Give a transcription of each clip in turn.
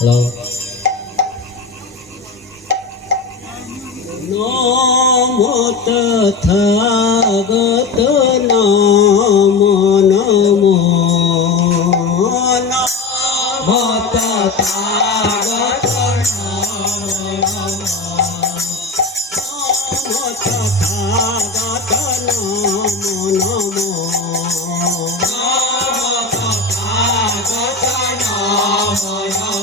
hello নমো তথাগত নমো নমো নমো তথাগত নমো তথাগত নমো নমো তথাগত নমো নমো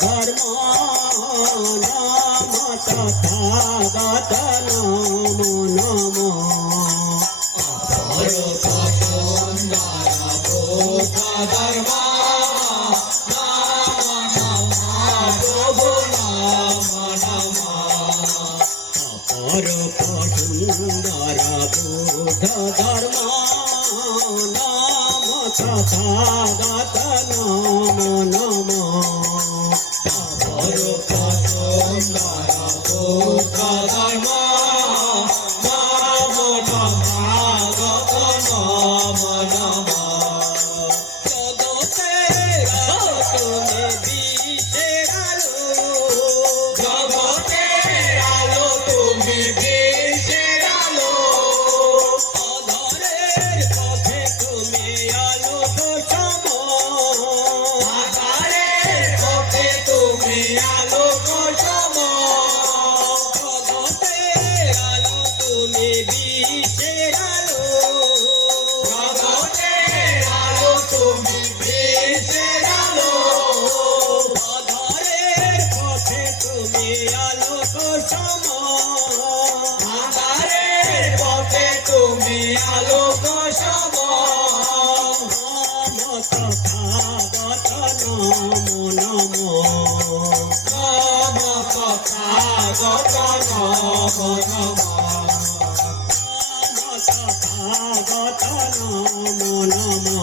ধর্ম নাম তথাগত নমো নমো সুন্দর বুদ্ধ ধর্ম নাম তথাগত নমো নমো আলোক সম তথাগত নমো নমো তথাগত নমো নমো তথাগত নমো নমো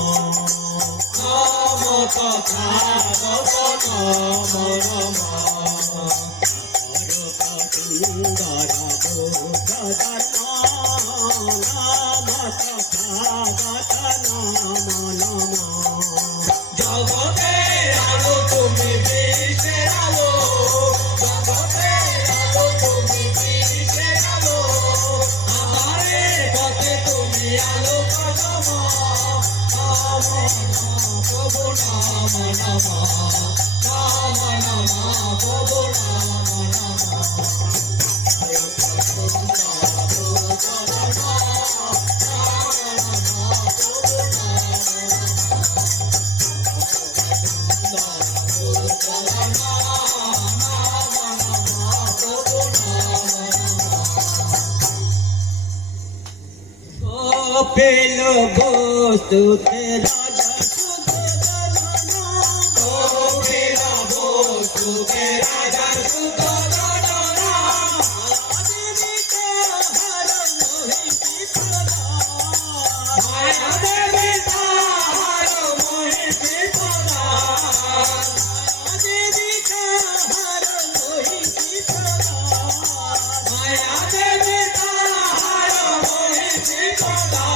তথাগত নমো নমো সুন্দর বুদ্ধ ধর্ম নাম তথাগত নমো নমো জগতের আলো তুমি বিশ্বের আলো জগতের আলো তুমি বিশ্বের আলো আমাদের পথে তুমি আলো নম নম প্রভু নম নম নম নম প্রভু নম নম পেল বস্তুতে রাজা সুতোদনা পেল বস্তুতে রাজা সুতোদনা মায়া দেবী তাহার মোহিনী সদা দেবী তাহার মোহিনী সদা মায়া দেবী তাহার মোহিনী সদা